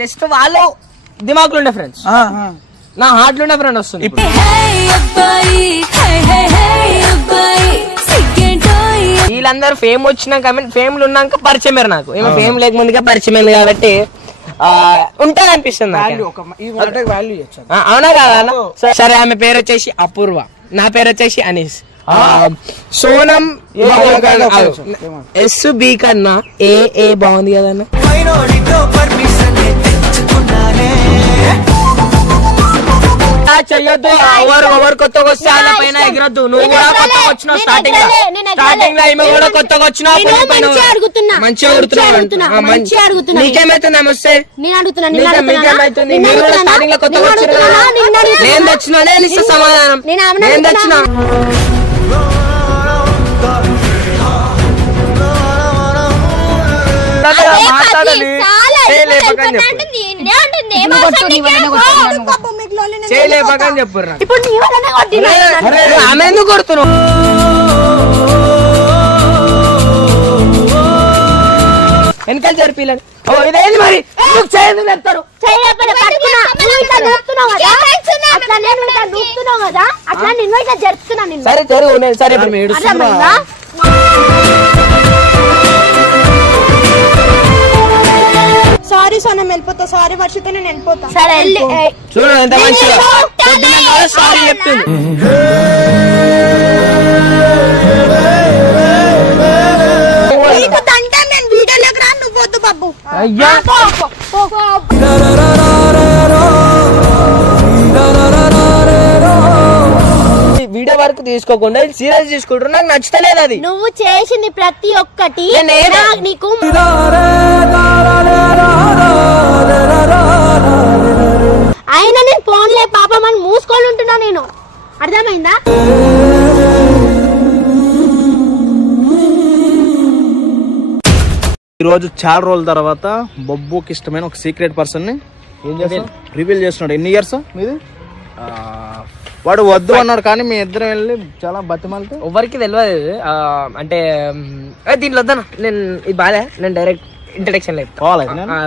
Just వాళ్ళు దిమాకులు ఉండే friends, నా హార్ట్ లో ఉండే ఫ్రెండ్ వస్తుంది. వీళ్ళందరూ ఫేమ్ వచ్చినాక ఫేమ్ ఉన్నాక పరిచయం అయ్యారు నాకు. ఏమో ఫేమ్ లేకముందుగా పరిచయం అయింది కాబట్టి ఉంటది అనిపిస్తుంది. అవునా కాదా? సరే, ఆమె పేరు వచ్చేసి అపూర్వ, నా పేరు వచ్చేసి అనీస్. సోనం SB కన్నా ఏ బాగుంది కదన్నా. చెయ్యొద్దు, ఎవరు కొత్తగా వస్తే వాళ్ళ పైన ఎగరొద్దు. నువ్వు కూడా కొత్తగా వచ్చినావు, స్టార్టింగ్ లో ఈమె కూడా కొత్తగా వచ్చినావు, మంచిగా అడుగుతున్నావు. నీకేమైతుంది ఆమె వస్తే? మీకేమైతుంది? మీరు కూడా స్టార్టింగ్ లో కొత్తగా వచ్చిన నేను తెచ్చినా, నేను ఇస్తా సమాధానం. నేను తెచ్చినా మాట్లాడాలి. చేయలేపకని చెప్పారు. ఆమె ఎందుకు కొడుతున్నావు? వెనకాల జరిపిల్లని ఇదేంది మరి? చెప్తారు సరే జరుగు. సరే సారీ సోనం వెళ్ళిపోతా, సారీ వర్షిత నేను వెళ్ళిపోతా. చూడండి ఎంత మంచిగా సారీ చెప్తుంది. నేను వీడియోలోకి రా, నువ్వు పోతు బాబు. అయ్యా వీడియో వరకు తీసుకోకుండా సీరియస్ తీసుకుంటారు. నాకు నచ్చలేదు అది. నువ్వు చేసింది ప్రతి ఒక్కటి నీకు అయినా నేను ఫోన్లే పాపం అని మూసుకొని ఉంటున్నా నేను. అర్థమైందా? ఈరోజు చాలా రోజుల తర్వాత బొబ్బుకి ఇష్టమైన ఒక సీక్రెట్ పర్సన్ ని ఏం చేస్తాడు, రివీల్ చేస్తున్నాడు. ఎన్ని ఇయర్స్ మీది? వాడు వద్దు అన్నాడు కానీ మీ ఇద్దరం వెళ్ళి చాలా బతిమాలితే ఎవరికి తెలియదు. అంటే దీంట్లో వద్దాను నేను, ఇది బాగా నేను డైరెక్ట్ ఇంట్రడక్షన్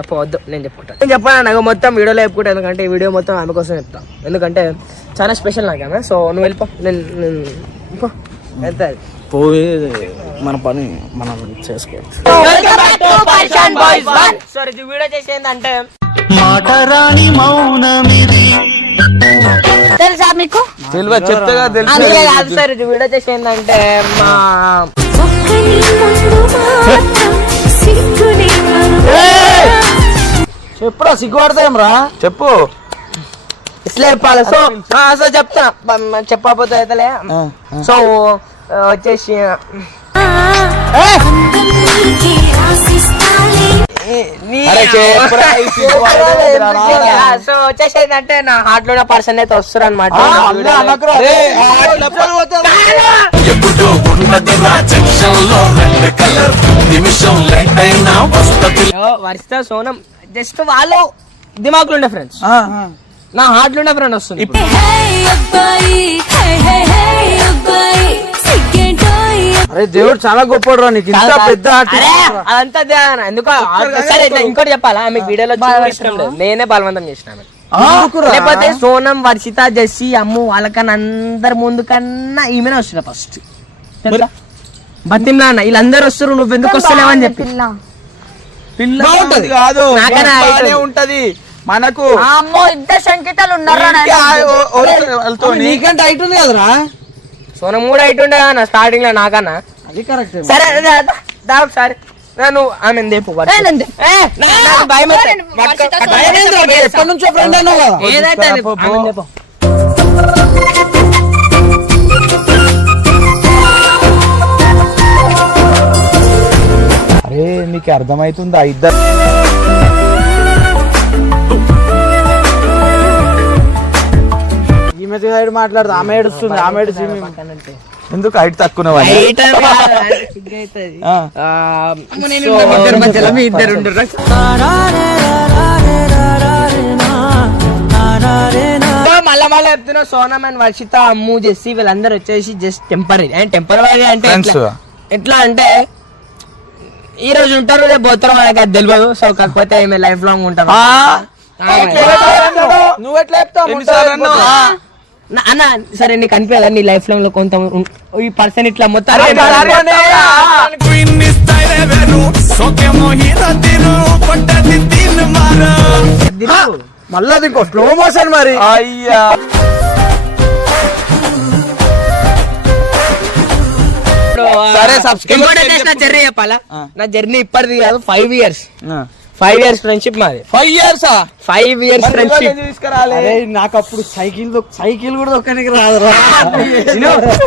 పోవద్దు, నేను చెప్పుకుంటాను. నేను చెప్పాను నాకు మొత్తం వీడియోలో చెప్పుకుంటాను, ఎందుకంటే ఈ వీడియో మొత్తం ఆమె కోసం చెప్తాను, ఎందుకంటే చాలా స్పెషల్ నాకు ఆమె. సో నువ్వు వెళ్ళిపో, నేను ఎంత పోయి మన పని మనం చేసుకోవచ్చు. సారీ, వీడియో చేసేందంటే తెలుసా మీకు? చెప్తేగా తెలుసు. సరే, వీడియో చేసేందంటే మా చెప్పురా, సిగ్గుపడతాం రా, చెప్పు. ఇట్లా చెప్పాలి. సో చెప్తా, చెప్పకపోతే అయితలే. సో వచ్చేసి సో వచ్చేసేదంటే నా హార్ట్ లో పర్సన్ అయితే వస్తారు అనమాట. వర్షిత సోనం జస్ట్ వాళ్ళు దిమాకులు ఉండే ఫ్రెండ్స్, నా హార్ట్ లో ఉండే ఫ్రెండ్ వస్తుంది. అరే దేవుడు చాలా గొప్పడు రా, నీకు ఇంత పెద్ద అదంతా ఎందుకు. సరే ఇంకోటి చెప్పాలా, ఆమె వీడియోలో ఇష్టం లేదు, నేనే బలవంతం చేసిన. లేకపోతే సోనం, వర్షిత, జెస్సీ, అమ్ము వాళ్ళకన్నా అందరి ముందు కన్నా ఈమెనే వస్తున్నా ఫస్ట్. బతిమ్లా అన్న వీళ్ళందరూ వస్తారు, నువ్వు ఎందుకు వస్తలేవని చెప్పి. పిల్ల ఉంటది మనకు. అమ్మో ఇద్దరు సంకేతాలు ఉన్నారు. నీకంటే హైట్ ఉంది కదరా. సోనం కూడా హైట్ ఉండే కదా స్టార్టింగ్ లో నాకన్నా. అది కరెక్ట్. సరే ఒకసారి నేను ఆమె దేపు ఎప్పటి నుంచో ఫ్రెండ్ అన్నావు కదా. ఏదైతే అరే నీకు అర్థమవుతుందా? ఇద్దరు ఈమె సైడ్ మాట్లాడుతుంది, ఆమె ఏడుస్తుంది, ఆమె ఏడుస్తుంది. ఎందుకు హైట్ తక్కువ? మళ్ళా చెప్తున్నా, సోనం అండ్ వర్షిత, అమ్ము, జెస్సీ వీళ్ళందరూ వచ్చేసి జస్ట్ టెంపరీ. అండ్ టెంపరీ అంటే ఎట్లా అంటే ఈ రోజు ఉంటారు రేపు పోతారు మనకి అది తెలియదు. సో కాకపోతే ఈమె లైఫ్ లాంగ్ ఉంటారు. నువ్వు ఎట్లా చెప్తావు అన్న? సరే నీకు అనిపించదా నీ లైఫ్ లాంగ్ లో కొంత ఈ పర్సన్ ఇట్లా మొత్తం మళ్ళా ఇంకో స్లో మోషన్ మరి. అయ్యా సరే నా జర్నీ చెప్పాలా? నా జర్నీ ఇప్పటిది కాదు, 5 years ఫ్రెండ్షిప్ మాది. 5 years 5 years ఫ్రెండ్షిప్ తీసుకురాలే. నాకు అప్పుడు సైకిల్ కూడా ఒక్కడికి రాదురా.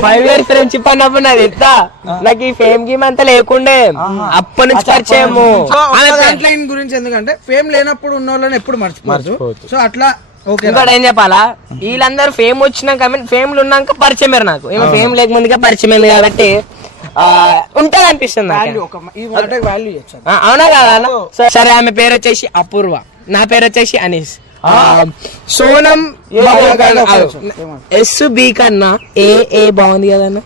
5 years ఫ్రెండ్షిప్ అన్నప్పుడు నాది ఎంత నాకు ఈ ఫేమ్ గేమ్ అంతా లేకుండే అప్పటి నుంచి పరిచయము. గురించి ఎందుకంటే ఫేమ్ లేనప్పుడు ఉన్న వాళ్ళని ఎప్పుడు మర్చిపోవచ్చు. సో అట్లా ఇంకోటి ఏం చెప్పాలా, వీళ్ళందరూ ఫేమ్ వచ్చినాక ఫేమ్ ఉన్నాక పరిచయం నాకు. ఏమో ఫేమ్ లేకముందుగా పరిచయం అయింది కాబట్టి ఉంటది అనిపిస్తుంది. అవునా కాదా? సరే ఆమె పేరు వచ్చేసి అపూర్వ, నా పేరు వచ్చేసి అనీస్. సోనం SB కన్నా ఏ బాగుంది కదన్నా.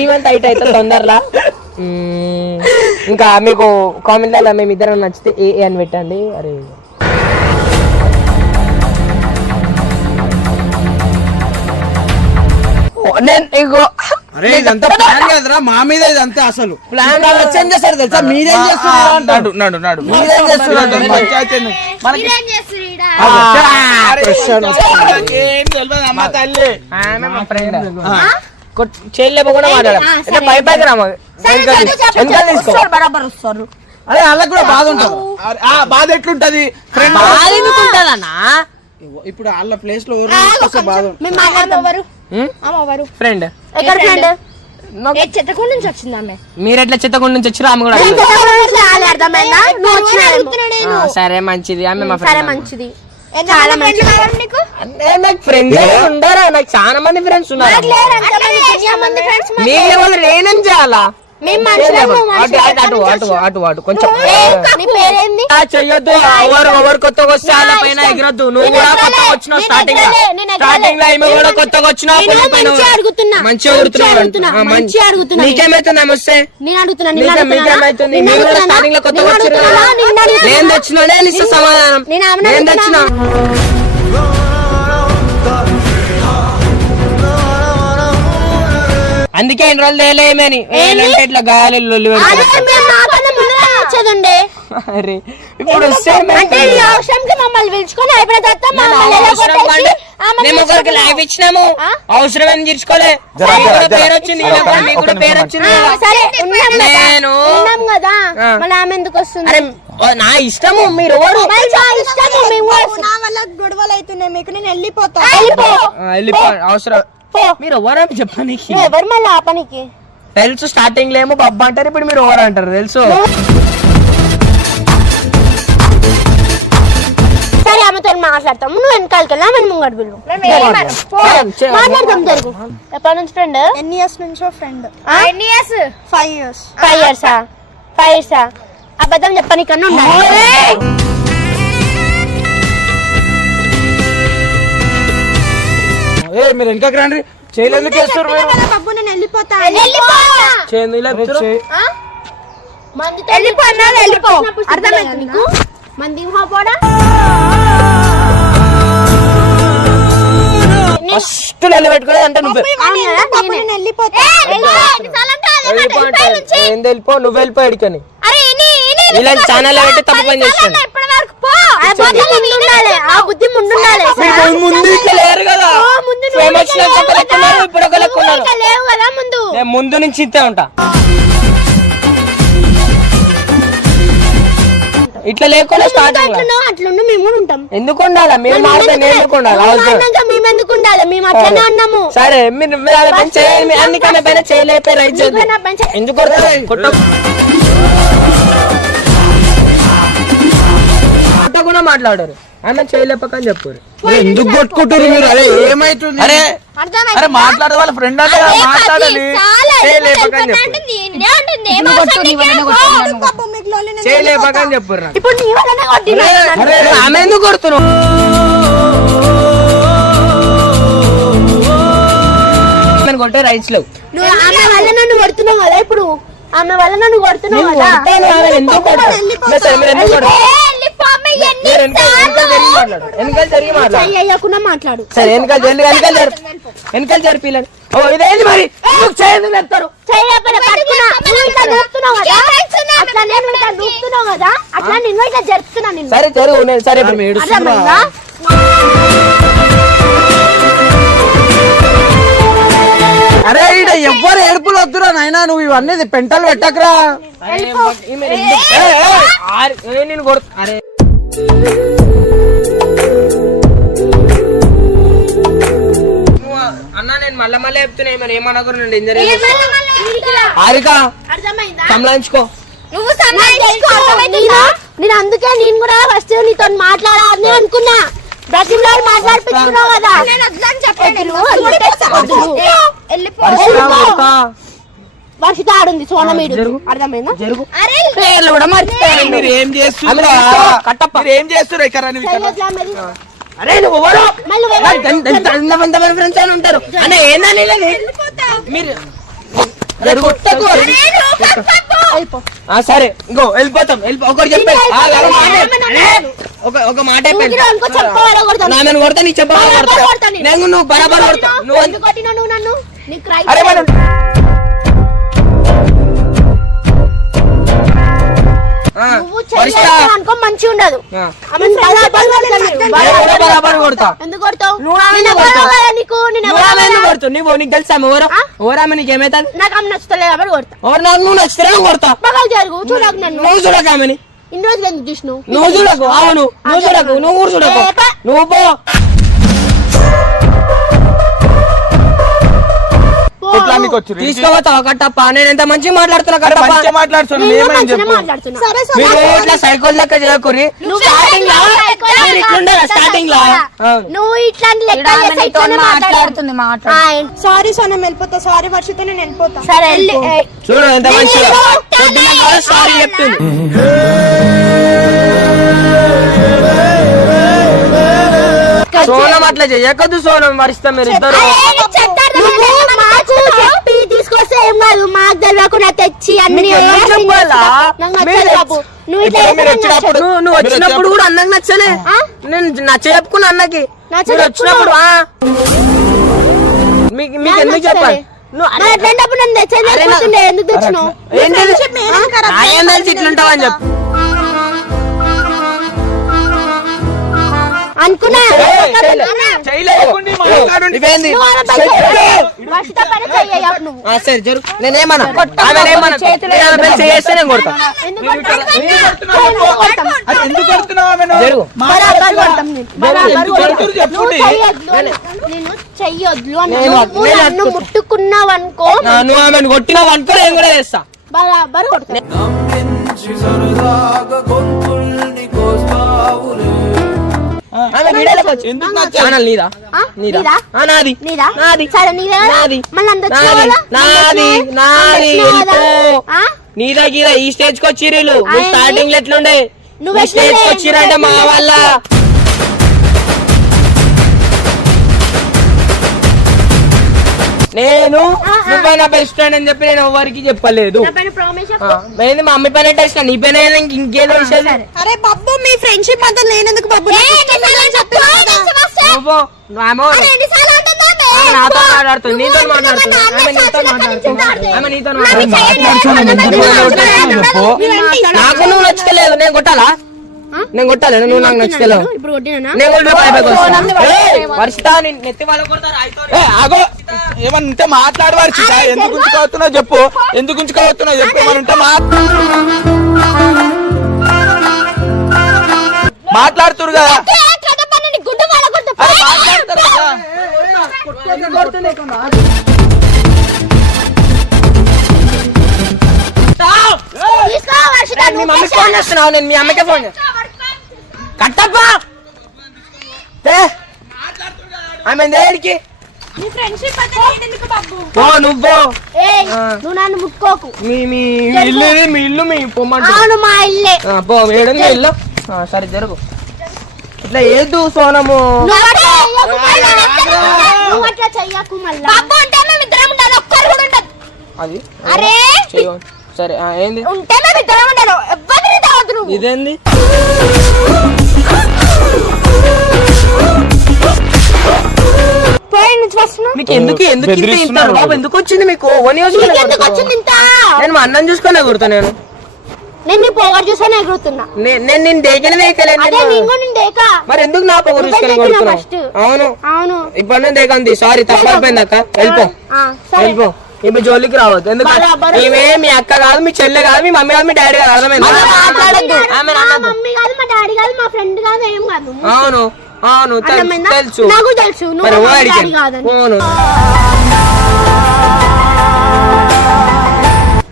ఈమెంత హైట్ అయితే తొందరలా. ఇంకా మీకు కామెంట్లలో మేము ఇద్దరం నచ్చితే ఏ అని పెట్టండి. అరే మా మీద ఇదంతా అసలు ప్లాన్ చేస్తారు తెలుసా? మీరేం చేస్తున్నారు? చేయలేపు కూడా మాట్లాడాలి పైపైకి రామ వస్తారు. అదే వాళ్ళకి కూడా బాధ ఉంటుంది. బాధ ఎట్లుంటది ఫ్రెండ్? ఇప్పుడు వాళ్ళ ప్లేస్ లో ఫ్రెండ్ చెత్తకుండ నుంచి వచ్చింది ఆమె. మీరు ఎట్లా చెత్తకుండ నుంచి వచ్చారు? ఆమె కూడా సరే మంచిది. ఆమె మా ఫ్రెండ్ మంచిది. నాకు ఫ్రెండ్స్ ఉండరా? నాకు చాలా మంది ఫ్రెండ్స్ ఉన్నారు. మీరు నేనేం చేయాలా? కొంచెం చెయ్యొద్దు. ఎవరు కొత్తగా వస్తే వాళ్ళ పైన ఎగరొద్దు. నువ్వు కూడా కొత్తగా వచ్చినావు. స్టార్టింగ్ లో ఈమె కూడా కొత్తగా వచ్చినావు. మంచిగా అడుగుతున్నావు. నీకేమైతుంది ఆమె వస్తే? మీకేమైతుంది? మీరు కూడా స్టార్టింగ్ లో కొత్తగా వచ్చారు. నేను తెచ్చినా నేను ఇస్తా సమాధానం. నేను తెచ్చినా అందుకే ఎన్ని రోజులు తేలేమని ఇట్లా గాలి అరే ఇప్పుడు మమ్మల్ని పిలుచుకొని అయిపోయిన మేము ఒకరికి లైఫ్ ఇచ్చినాము. అవసరం ఏం తీర్చుకోలే. పేరు వచ్చింది, మీకు కూడా పేరు వచ్చింది. నేను ఎందుకు వస్తుంది? అరే నా ఇష్టము. మీరు గొడవలు అవుతున్నాయి మీకు. నేను వెళ్ళిపోతా. అవసరం మీరు ఎవరని చెప్పడానికి? ఎవరు మళ్ళీ ఆ పనికి తెలుసు. స్టార్టింగ్ లో ఏమో బబ్బా అంటారు, ఇప్పుడు మీరు ఎవరు అంటారు తెలుసు. సరే ఆమెతో మాట్లాడతాము. నువ్వు వెనకాలకెళ్ళా మనం ముంగడు బిల్లు మాట్లాడతాం. జరుగు. ఎప్పటి నుంచి ఫ్రెండ్? ఎన్ని ఇయర్స్ నుంచో ఫ్రెండ్. 5 years. 5 years. అబద్ధం చెప్పనీకన్నా ఉండాలి. మీరు వెనకకి రండి. చేయలేదు బాబు నేను వెళ్ళిపోతా. అర్థమైంది నీకు? మంది ఫస్ట్ పెట్టుకోలేదు అంటే నువ్వు వెళ్ళిపో. నువ్వు వెళ్ళిపో ఎడికని ఇలాంటి ఛానల్ పెట్టి తప్పు పని చేస్తాను. ముందు ఇట్లా లేరు కదా. ఇప్పుడు ఒక లెక్క ఉన్నారు. నేను ముందు నుంచి ఇంతే ఉంటా. ఇట్లా లేకుండా స్టార్టింగ్ అట్లుండి మేము కూడా ఉంటాం. ఎందుకు ఉండాలా? మేము మాట్లాడే నేను ఎందుకు ఉండాలి? మేము ఎందుకు ఉండాలి? మేము అట్లనే ఉన్నాము. సరే మీరు అన్నికన్నా పైన చేయలేకపోయి రైట్ ఎందుకు కొట్టకుండా మాట్లాడారు. ఆమె చేయలేపక అని చెప్పారు. ఎందుకు కొట్టుకుంటారు మీరు? అరే ఏమైతుంది? అరే మాట్లాడే వాళ్ళ ఫ్రెండ్ అంటే మాట్లాడాలి. చేయలేపక అని చెప్పారు. చేయలేపక అని చెప్పారు. ఆమె ఎందుకు కొడుతున్నావు? కొట్టే రైట్స్ లేవు. ఆమె వల్ల నన్ను కొడుతున్నావు కదా, ఇప్పుడు ఆమె వల్ల నన్ను కొడుతున్నావు కదా. మాట్లాడు సరే వెనకాల జరిపిల్లండి. ఇదేంటి మరి చెప్తారు కదా, అట్లా నేను ఇట్లా జరుపుతున్నాను. సరే జరుగు. సరే అరే ఈడ ఎవ్వరు ఏడుపులు వద్దురా నాయనా, నువ్వు ఇవన్నీ పెంటలు పెట్టకరా. నేను కొడుతా. అరే అన్న నేను మళ్ళా చెప్తున్నా, మరి ఏమనకూడదు. హారిక సంలాయించుకో. నేను అందుకే నేను కూడా ఫస్ట్ నీతో మాట్లాడాలని అనుకున్నా. బ్రతిమలాడి మాట్లాడిపించుకున్నావు కదా. వర్షిత ఆడుంది సోనమీడు, అర్థమైందా? ఏం చేస్తున్నారు? అరే నువ్వు ఫ్రెండ్స్ అని ఉంటారు అన్న. ఏందని మీరు సరే ఇంకో వెళ్ళిపోతాం. ఒకటి చెప్పే ఒక మాట నన్ను కొడతా, నీకు చెప్పా. నువ్వు బరాబర్ కొడతా. అనుకో మంచిగా ఉండదు. బరాబర్ కొడతా. ఎందుకు కొడతావు? నీకు తెలుసా ఓరామె? నీకు ఏమైతుంది? నాకు ఆమె నచ్చుతలేదు కాబట్టి కొడతా. నువ్వు నచ్చితే కొడతా. జరుగు చూడకు నన్ను. నువ్వు చూడక ఆమెని. ఇన్ని రోజులు ఎందుకు చూసినావు? నువ్వు చూడకు. అవును నువ్వు చూడకు. నువ్వు కూడా చూడకు. నువ్వు పో. తీసుకోవతావా కట్టప్ప? నేను ఎంత మంచిగా మాట్లాడుతున్నా కట్టప్ప. మీరు ఇట్లా సైకోల్ లెక్క చేయకూరి. స్టార్టింగ్ లా నువ్వు ఇట్లాంటి మాట్లాడుతుంది. సారీ సోనం వెళ్ళిపోతా. సారీ వర్షితో నేను వెళ్ళిపోతా. సరే చూడు ఎంత మంచిగా సారీ చెప్తుంది. సోనం అట్లా చెయ్యకద్దు. సోనం మరిస్తాం మీరు ఇద్దరు. తీసుకొస్తే ఏం కాదు, మాకు తెలియకుండా తెచ్చి అన్ని. నువ్వు వచ్చినప్పుడు కూడా అన్నకి నచ్చలే. నేను నచ్చ చెప్పుకున్నా అన్నకి. వచ్చినప్పుడు మీకు ఎందుకు చెప్పాలి? ఎందుకు తెచ్చినావు? ఇట్లుంటావు అని చెప్పు అనుకున్నా. సరే జరుగు. నేనేమన్నా చేస్తే నేను కొడతా. నేను చెయ్యొద్దు. నన్ను ముట్టుకున్నావనుకో, నువ్వు ఆమెను కొట్టినావనుకో నేను కూడా చేస్తా. బరాబర్ కొడతా. ఛానల్ నీదా? నాది. నీదా గీదా ఈ స్టేజ్ కి వచ్చిర్రు. స్టార్టింగ్ లో ఎట్లుండే? స్టేజ్ కి వచ్చిరంటే మా వల్ల. నేను నువ్వే నా బెస్ట్ ఫ్రెండ్ అని చెప్పి నేను ఎవరికి చెప్పలేదు. మా అమ్మ పైన టెస్ట్, నీ పైన ఇంకేదో విషయాలు. అరే బాబు, మీ ఫ్రెండ్షిప్ అంతా నేనెందుకు బాబు? నాతో మాట్లాడుతుంది, నీతో మాట్లాడుతుంది, ఆమె నీతో నాకు నువ్వు నచ్చలేదు. నేను కొట్టాలా? నేను కొట్టాలి. నువ్వు నాకు నచ్చలేదు. వర్షిత నెత్తి వాళ్ళ కొడతారు. ఏమన్నా మాట్లాడు వర్షిత. ఎందుకు ఉంచుకోవస్తున్నావు చెప్పు. ఎందుకు ఉంచుకోవస్తున్నావు చెప్పు. ఏమన్నా మాట్లాడుతురు కదా. మీ మమ్మీకి ఫోన్ చేస్తున్నావు. నేను మీ అమ్మకే ఫోన్ చేస్తా. కట్టప్ప ఆమె దేడికి నువ్వు నన్ను ముట్టుకోకు. మీ ఇల్లు మీ పొమ్మంటు. మా ఇల్లే. పో వేడు ఇల్లు. సరే జరుగు. ఇట్లా ఏదు సోనము. నువ్వు అట్లా చెయ్యకు మళ్ళీ. అది అరే సరే ఏంది ఉంటే మేము ఇద్దరం ఉంటాను ఎవరిని తాగుతురు ఇదేంది మీకు ఎందుకు ఎందుకు వచ్చింది మీకు నేను మా అన్నం చూసుకొని ఎగురుతా నేను పొగరు చూసాను ఎగురుతున్నా నేను దేకనే మరి ఎందుకు నా పొగరు చూసుకొని ఎగురుతున్నా అవును అవును ఇప్పటి నుంచి దేకంది సారీ తప్పైపోయింది అక్క వెళ్ళిపో ఇప్పుడు జోలికి రావద్దు ఎందుకంటే ఈమె మీ అక్క కాదు మీ చెల్లె కాదు మీ మమ్మీ కాదు మీ డాడీ కాదు అర్థమైంది మమ్మీ కాదు మా డాడీ కాదు మా ఫ్రెండ్ కాదు ఏం కాదు అవును అవును తెలుసు నాకు తెలుసు అవును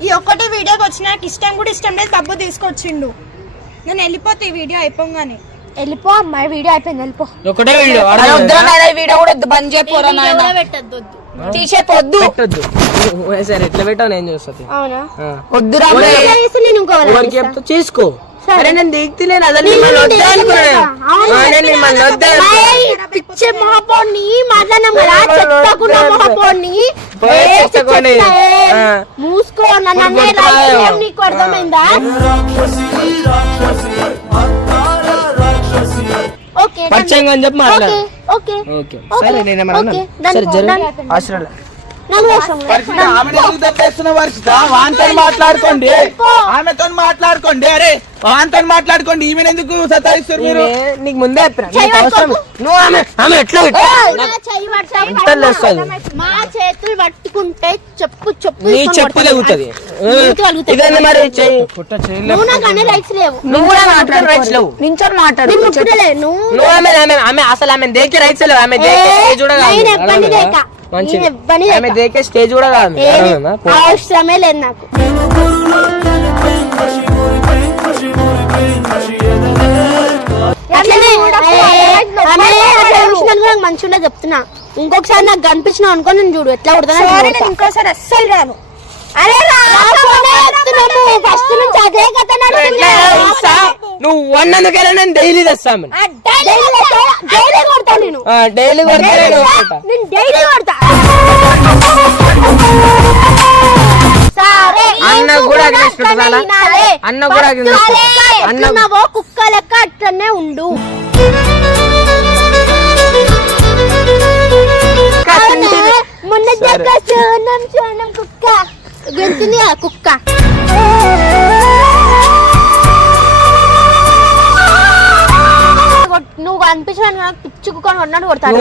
ఈ ఒక్కటి వీడియోకి వచ్చి నాకు ఇష్టం కూడా ఇష్టం లేదు డబ్బు తీసుకొచ్చిండు నేను వెళ్ళిపోతే ఈ వీడియో అయిపోగానే వెళ్ళిపో అమ్మాయి వీడియో అయిపోయింది వెళ్ళిపో ఒకటే వీడియో వీడియో కూడా బంద్ చేయపోరా పెట్టద్దు తీసేపోద్దు సరే ఎట్లా పెట్టావు నేను చూస్తా అవునా వద్దురా చేసుకో సరే నేను దిగుతలేను అదే పిచ్చే మహాపోని మాట్లాడినాం కదా చెత్తకున్న మహాపోని మూసుకో నీకు అర్థమైందా పచ్చంగా అని చెప్పి మాట్లాడు ఓకే ఓకే సరే నేనేమన్నా సరే జరుగు ఆశ్రమ మాట్లాడుకోండి ఆమెతో మాట్లాడుకోండి అరే వాంతో మాట్లాడుకోండి ఈమె ఎందుకు సతాయిస్తారు మీరు నీకు ముందే నువ్వు ఆమె ఎట్లా మా చేతులు పట్టుకుంటే చెప్పు చెప్పు నీ చెప్పు తెగుతుంది ఇదే మరి నువ్వు నాకు అనే రైట్స్ లేవు నువ్వు కూడా మాట్లాడే రైట్స్ లేవు నించొని మాట్లాడు నువ్వు ఆమె అసలు ఆమె దేకే రైట్స్ లేవు ఆమె చూడగా ఆమె దేకే స్టేజ్ కూడా కాదు అవసరమే లేదు నాకు మంచిగా చెప్తున్నా ఇంకొకసారి నాకు కనిపించిన అనుకో నేను చూడు ఎట్లా కొడతాను ఇంకోసారి అస్సలు రాను ఫస్ట్ నుంచి అదే కథ నువ్వు వన్నందుకైనా నేను డైలీ తెస్తాను డైలీ కొడతా నేను డైలీ నేను డైలీ కొడతా అన్న కూడా అన్న కూడా అన్నవో కుక్క లెక్క అట్లనే ఉండు మొన్న చూనం కుక్క గెంతుంది ఆ కుక్క నువ్వు అనిపించిన పిచ్చి కుక్కని కొన్నాడు కొడతాను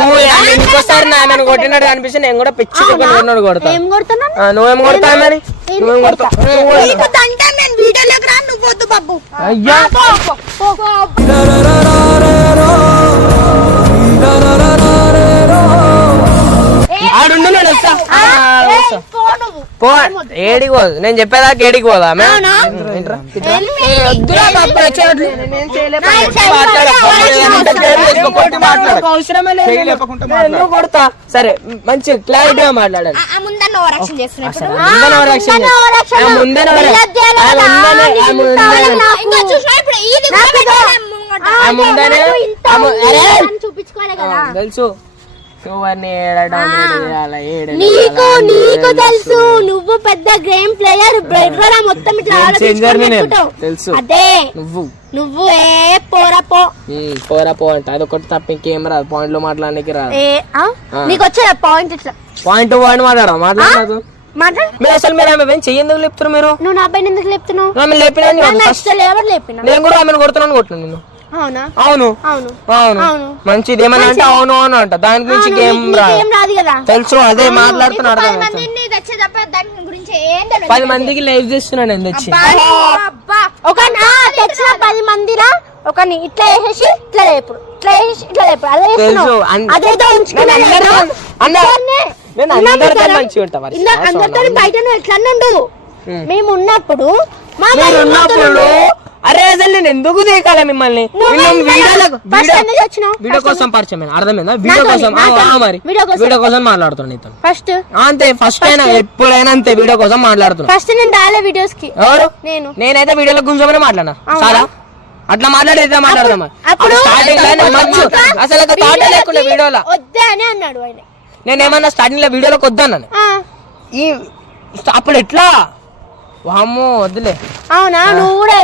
ఇంకోసారి నన్ను కొట్టినట్టు అనిపిస్తే నేను కూడా పిచ్చి కుక్కని కొన్నాడు కొడతాను ఏం కొడుతున్నా నువ్వేం కొడతావు మరి నువ్వేం కొడతావు నేను వీడియోలోకి రా నువ్వు వద్దు బాబు అయ్యా ఏడికి పోదు నేను చెప్పేదాకా ఏడికి పోదా కొడతా సరే మంచి క్లారిటీగా మాట్లాడాలి చూపించుకోవాలి కదా తెలుసు నీకు తెలుసు నువ్వు పెద్ద గేమ్ ప్లేయర్ మొత్తం తెలుసు అదే నువ్వు పోరా పో అంట అదొకటి తప్ప ఇంకేం రాదు పాయింట్ లో మాట్లాడడానికి రాదు నీకు వచ్చే పాయింట్ ఇట్లా పాయింట్ మాట్లాడదు మీరు అసలు మీరు ఆమె చెయ్యేందుకు లేపుతున్నారు మీరు నువ్వు నా పైన ఎందుకు లేపుతున్నావు ఆమె లేపినా నేను కూడా ఆమెను కొడుతున్నాను కొట్టినా నేను అవునా అవును అవును అవును అవును మంచిది ఏమన్నా అంటే అవును అవును అంట దాని గురించి ఏం రాదు కదా తెలుసు అదే మాట్లాడుతున్నాడు 10 మందికి లైవ్ చేస్తున్నాను నేను తెచ్చి ఒక తెచ్చిన 10 మందిరా ఒక ఇట్లా వేసేసి ఇట్లా లేపు ఇట్లా వేసేసి ఇట్లా లేపు అదేదో అందరితో బయట ఎట్లా ఉండదు మేము ఉన్నప్పుడు అరే అసలు నేను ఎందుకు దేకాలి మిమ్మల్ని వీడియో కోసం పరిచయం అర్థమైందా వీడియో కోసం మాట్లాడుతున్నాను ఇతను ఫస్ట్ అంతే ఫస్ట్ అయినా ఎప్పుడైనా అంతే వీడియో కోసం మాట్లాడుతున్నా ఫస్ట్ నేను రాలే వీడియోస్ కి ఎవరు నేనైతే వీడియోలో గుంజమని మాట్లాడినా చాలా అట్లా మాట్లాడేదా మాట్లాడదామా అసలు థాట్ లేకుండా వీడియోలో వద్దే అని అన్నాడు ఆయన నేనేమన్నా స్టార్టింగ్ లో వీడియోలోకి వద్దన్నాను అప్పుడు ఎట్లా వామ్మో వద్దులే అవునా నువ్వు కూడా